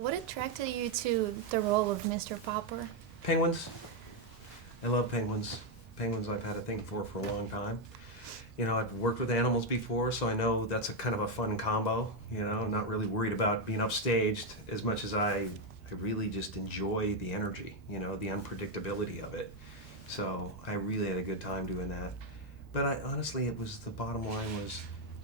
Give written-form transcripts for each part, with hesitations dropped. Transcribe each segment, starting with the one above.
What attracted you to the role of Mr. Popper? Penguins. I love penguins. Penguins I've had a thing for a long time. You know, I've worked with animals before, so I know that's a kind of a fun combo. You know, not really worried about being upstaged as much as I really just enjoy the energy, you know, the unpredictability of it. So I really had a good time doing that. But honestly, it was, the bottom line was,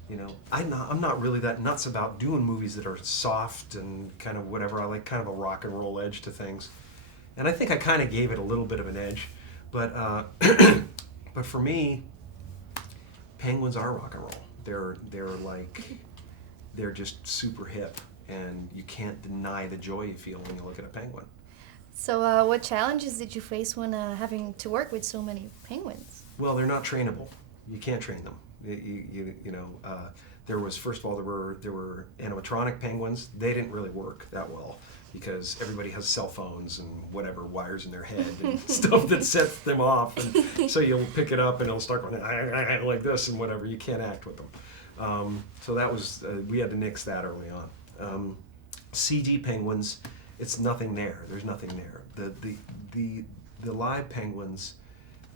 you know, I'm not really that nuts about doing movies that are soft and kind of whatever. I like kind of a rock and roll edge to things. And I think I kind of gave it a little bit of an edge. But but for me, penguins are rock and roll. They're just super hip, and you can't deny the joy you feel when you look at a penguin. So what challenges did you face when having to work with so many penguins? Well, they're not trainable. You can't train them. There was, first of all, there were animatronic penguins. They didn't really work that well because everybody has cell phones and whatever wires in their head and stuff that sets them off. And so you'll pick it up and it'll start going like this and whatever. You can't act with them. So that was, we had to nix that early on. CG penguins, it's nothing there. There's nothing there. The live penguins,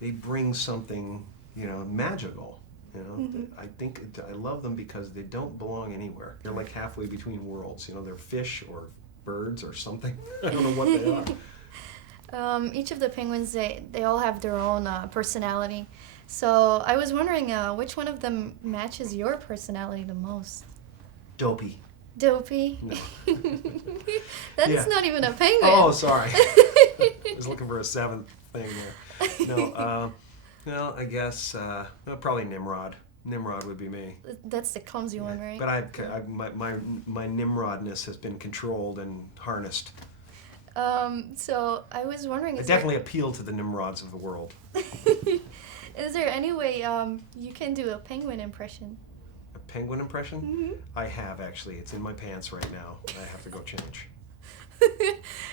they bring something, you know, magical. You know, Mm-hmm. I think I love them because they don't belong anywhere. They're like halfway between worlds. You know, they're fish or birds or something. I don't know what they are. Each of the penguins, they all have their own personality. So I was wondering which one of them matches your personality the most? Dopey. Dopey? No. That's Yeah. not even a penguin. Oh, sorry. I was looking for a seventh thing there. No, well, I guess probably Nimrod. Nimrod would be me. That's the clumsy one, right? But my Nimrodness has been controlled and harnessed. So I was wondering... I definitely appeal to the Nimrods of the world. Is there any way you can do a penguin impression? A penguin impression? Mm-hmm. I have, actually. It's in my pants right now. I have to go change.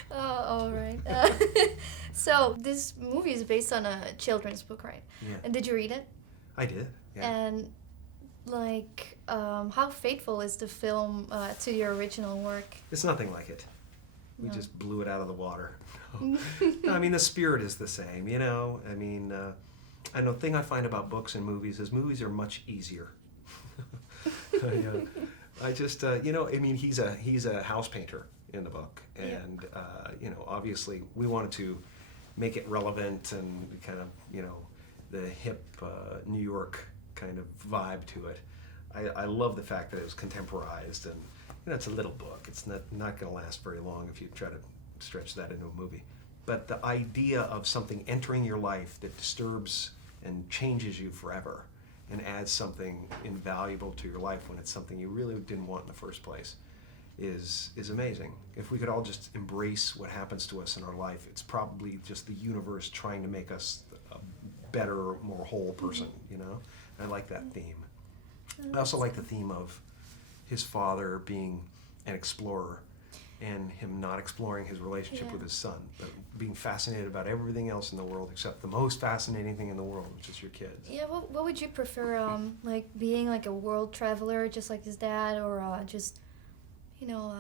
Oh, all right. So this movie is based on a children's book, right? Yeah. And did you read it? I did, yeah. And like, how faithful is the film to your original work? It's nothing like it. We No. just blew it out of the water. No, I mean, the spirit is the same, you know? I mean, and the thing I find about books and movies is movies are much easier. I just, you know, I mean, he's a house painter in the book. And, you know, obviously we wanted to make it relevant and kind of, you know, the hip New York kind of vibe to it. I love the fact that it was contemporized, and you know, it's a little book. It's not going to last very long if you try to stretch that into a movie. But the idea of something entering your life that disturbs and changes you forever and adds something invaluable to your life when it's something you really didn't want in the first place is amazing. If we could all just embrace what happens to us in our life, it's probably just the universe trying to make us a better, more whole person, you know? I like that theme. I also like the theme of his father being an explorer and him not exploring his relationship with his son, but being fascinated about everything else in the world except the most fascinating thing in the world, which is your kids. Yeah, what would you prefer, like being like a world traveler just like his dad, or just, you know,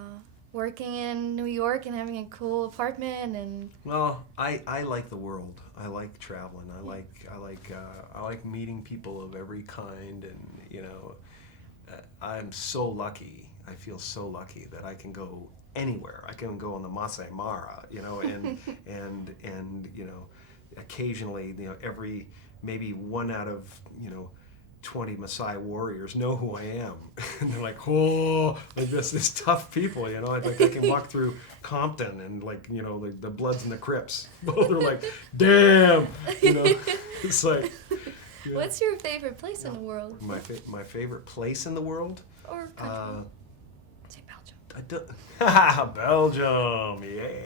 working in New York and having a cool apartment and... Well, I like the world. I like traveling. I like meeting people of every kind, and you know, I'm so lucky. I feel so lucky that I can go anywhere. I can go on the Masai Mara, you know, and and you know, occasionally, you know, maybe one out of, you know, 20 Maasai warriors know who I am. And they're like, oh, like this tough people, you know. I can walk through Compton and, like, you know, like the Bloods and the Crips. Both are like, damn, you know. It's like, you know. What's your favorite place in the world? My favorite place in the world? Or country? Say Belgium. Belgium, yeah.